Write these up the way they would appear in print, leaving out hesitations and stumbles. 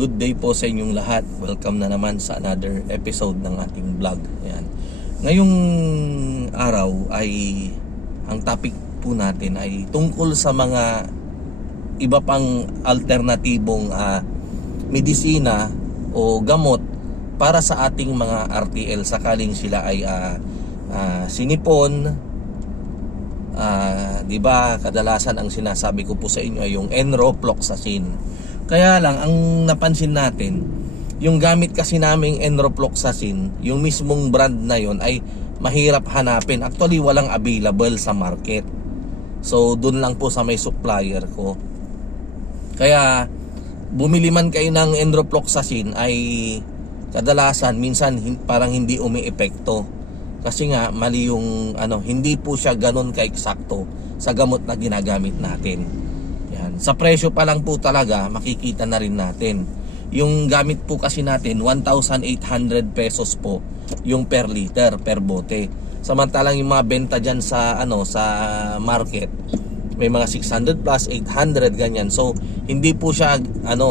Good day po sa inyong lahat. Welcome na naman sa another episode ng ating vlog. Ayan. Ngayong araw ay ang topic po natin ay tungkol sa mga iba pang alternatibong medisina o gamot para sa ating mga RTL sakaling sila ay sinipon. Di ba kadalasan ang sinasabi ko po sa inyo ay yung enrofloxacin. Kaya lang ang napansin natin, yung gamit kasi naming enrofloxacin, yung mismong brand na yon ay mahirap hanapin. Actually walang available sa market. So doon lang po sa may supplier ko. Kaya bumili man kayo ng enrofloxacin ay kadalasan minsan parang hindi umiepekto. Kasi nga mali yung hindi po siya ganoon ka-eksakto sa gamot na ginagamit natin. Yan. Sa presyo pa lang po talaga makikita na rin natin. Yung gamit po kasi natin 1,800 pesos po yung per liter, per bote. Samantalang yung mga benta diyan sa sa market may mga 600 plus, 800 ganyan. So hindi po siya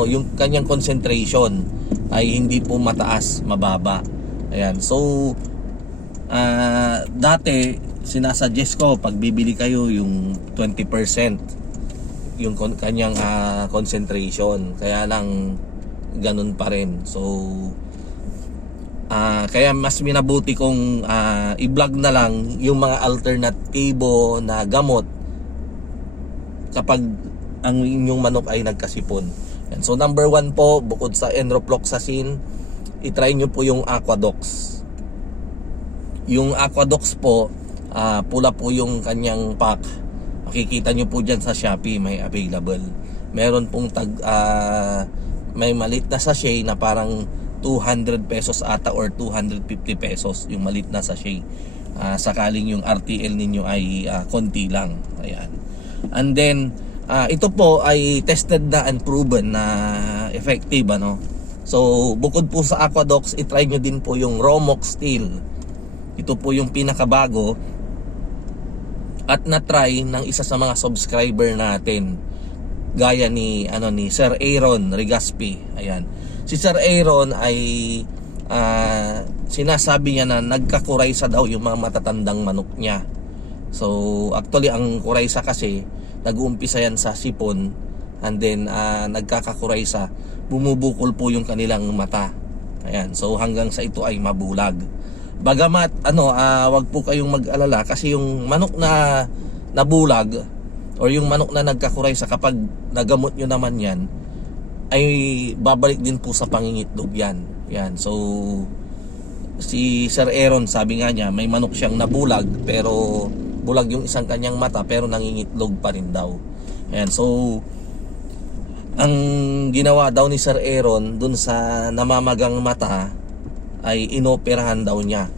yung kanyang concentration ay hindi po mataas, mababa. Ayan. So dati sinasuggest ko pag bibili kayo yung 20% yung kanyang concentration, kaya lang ganun pa rin. So kaya mas minabuti kong i-vlog na lang yung mga alternatibo na gamot kapag ang inyong manok ay nagkasipon. And so number 1 po, bukod sa enrofloxacin, i-try nyo po yung Aquadox. Yung Aquadox po, pula po yung kanyang pack. Makikita nyo po dyan sa Shopee, may available. Meron pong may malit na sachet na parang 200 pesos ata or 250 pesos yung malit na sachet. Sakaling yung RTL ninyo ay konti lang. Ayan. And then ito po ay tested na and proven na effective, So bukod po sa Aquadox, i-try nyo din po yung Romox Steel. Ito po yung pinakabago at na-try ng isa sa mga subscriber natin, gaya ni Sir Aaron Rigaspi. Ayan. Si Sir Aaron ay sinasabi niya na nagkakuraysa daw yung mga matatandang manok niya. So actually ang kuraysa kasi nag-uumpisa yan sa sipon, and then nagkakakuraysa, bumubukol po yung kanilang mata. Ayan. So hanggang sa ito ay mabulag. Bagamat wag po kayong mag-alala kasi yung manok na nabulag or yung manok na nagkakuraysa, kapag nagamot nyo naman yan ay babalik din po sa pangingitlog yan. Yan. So si Sir Aaron, sabi nga niya may manok siyang nabulag pero bulag yung isang kanyang mata pero nangingitlog pa rin daw. Ayan. So ang ginawa daw ni Sir Aaron dun sa namamagang mata ay inoperahan daw niya.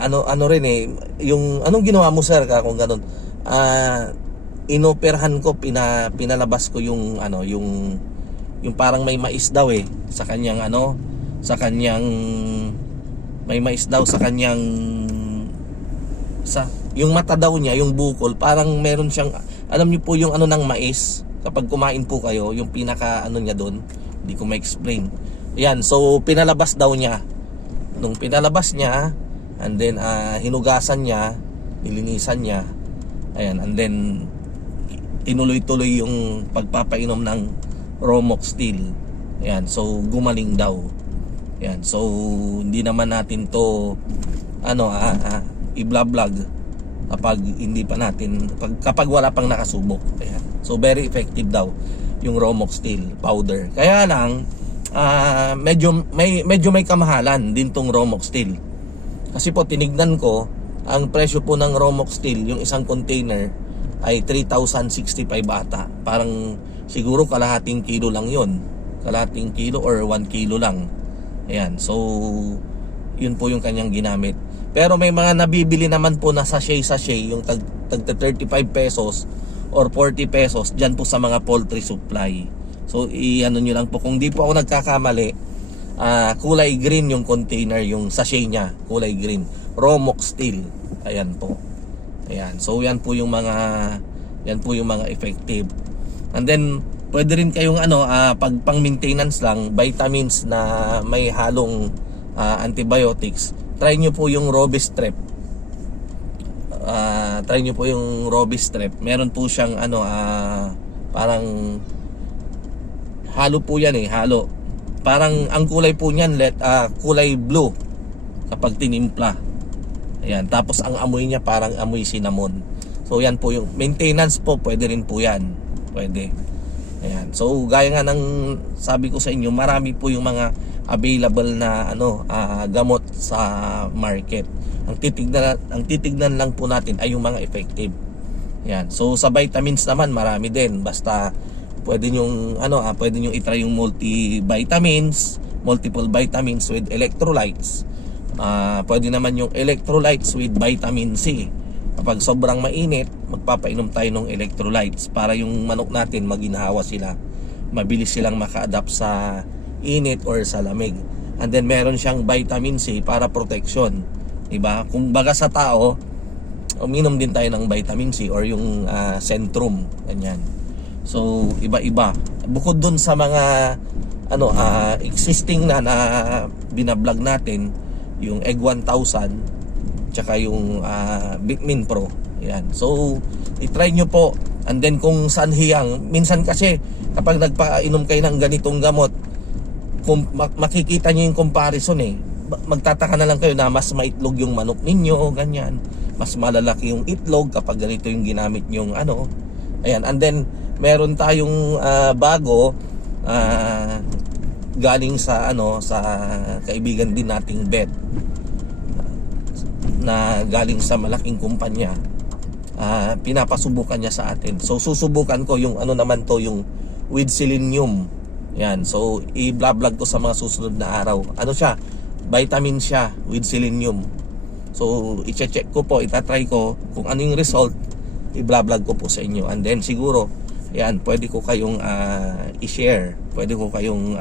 ano rin yung anong ginawa mo, sir, kung ganun? Inoperahan ko, pinalabas ko yung yung parang may mais daw sa kanyang sa kanyang may mais daw sa kanyang yung mata daw niya, yung bukol, parang meron siyang, alam niyo po yung ng mais, kapag kumain po kayo, yung pinaka niya doon, hindi ko ma-explain. Yan, so pinalabas daw niya. Nung pinalabas niya, and then hinugasan niya, nilinisan niya. Ayan, and then tinuloy-tuloy yung pagpapainom ng Romox Steel. Ayan, so gumaling daw. Ayan, so hindi naman natin to i-vlog kapag hindi pa natin kapag wala pang nakasubok. Ayan. So very effective daw yung Romox Steel powder. Kaya lang medyo may kamahalan din tong Romox Steel. Kasi po tinignan ko, ang presyo po ng Romox Steel, yung isang container ay 3,065 ata. Parang siguro kalahating kilo lang yon. Kalahating kilo or 1 kilo lang. Ayan, so yun po yung kanyang ginamit. Pero may mga nabibili naman po na sachet, yung tag 35 pesos or 40 pesos dyan po sa mga poultry supply. So nyo lang po, kung di po ako nagkakamali, kulay green yung container, yung sachet niya, kulay green, Romox Steel. Ayan po. Ayan. So yan po yung mga effective. And then pwede rin kayong pag pang maintenance lang, vitamins na may halong antibiotics, try nyo po yung Robistrep. Try nyo po yung Robistrep. Meron po siyang parang halo po yan halo. Parang ang kulay po niyan kulay blue kapag tinimpla. Ayan, tapos ang amoy niya parang amoy cinnamon. So yan po yung maintenance po, pwede rin po yan. Pwede. Ayan. So gaya nga ng sabi ko sa inyo, marami po yung mga available na gamot sa market. Ang titignan lang po natin ay yung mga effective. Ayan. So sa vitamins naman marami din. Basta pwede nyo i-try yung multiple vitamins with electrolytes. Pwede naman yung electrolytes with vitamin C. Kapag sobrang mainit, magpapainom tayo ng electrolytes para yung manok natin maginhawa sila. Mabilis silang maka-adapt sa init or sa lamig. And then meron siyang vitamin C para protection. Diba? Kung baga sa tao, uminom din tayo ng vitamin C or yung Centrum. Ganyan. So iba-iba. Bukod dun sa mga existing na binablog natin, yung Egg 1000 tsaka yung Bitmin Pro. Yan. So i-try nyo po. And then kung saan hiyang, minsan kasi kapag nagpainom kayo ng ganitong gamot, kung makikita nyo yung comparison magtataka na lang kayo na mas maitlog yung manok ninyo, ganyan. Mas malalaki yung itlog kapag ganito yung ginamit nyong Ayan. And then meron tayong bago galing sa sa kaibigan din nating vet na galing sa malaking kumpanya. Pinapasubukan niya sa atin. So susubukan ko yung naman to, yung with selenium. Yan. So i-vlog ko sa mga susunod na araw. Siya? Vitamin siya with selenium. So i-check ko po, itatry ko kung ano yung result, i-vlog ko po sa inyo. And then siguro yan, pwede ko kayong i-share. Pwede ko kayong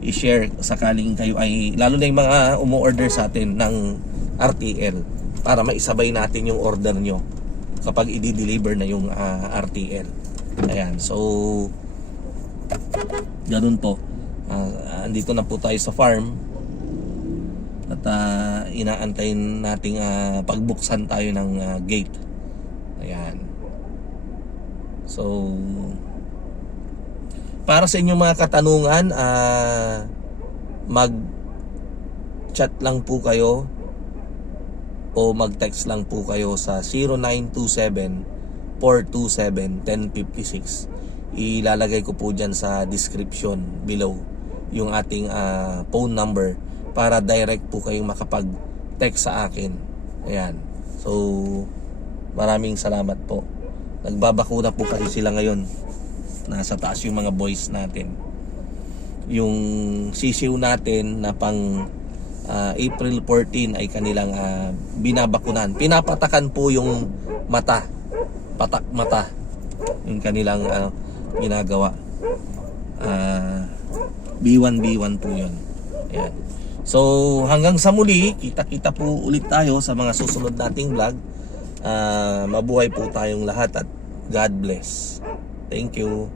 i-share sakaling kayo ay, lalo na yung mga umu-order sa atin ng RTL, para maisabay natin yung order nyo kapag i-deliver na yung RTL. Ayan, so ganun po. Andito na po tayo sa farm at inaantayin nating pagbuksan tayo ng gate. Ayan. So para sa inyong mga katanungan, mag-chat lang po kayo o mag-text lang po kayo sa 0927-427-1056. Ilalagay ko po dyan sa description below yung ating phone number para direct po kayong makapag-text sa akin. Ayan. So maraming salamat po. Nagbabakuna po kasi sila ngayon. Nasa taas yung mga boys natin. Yung sisiw natin na pang April 14 ay kanilang binabakunan. Pinapatakan po yung mata. Patak mata. Yung kanilang ginagawa. B1 po yun. Ayan. So hanggang sa muli, kita-kita po ulit tayo sa mga susunod nating vlog. Mabuhay po tayong lahat at God bless. Thank you.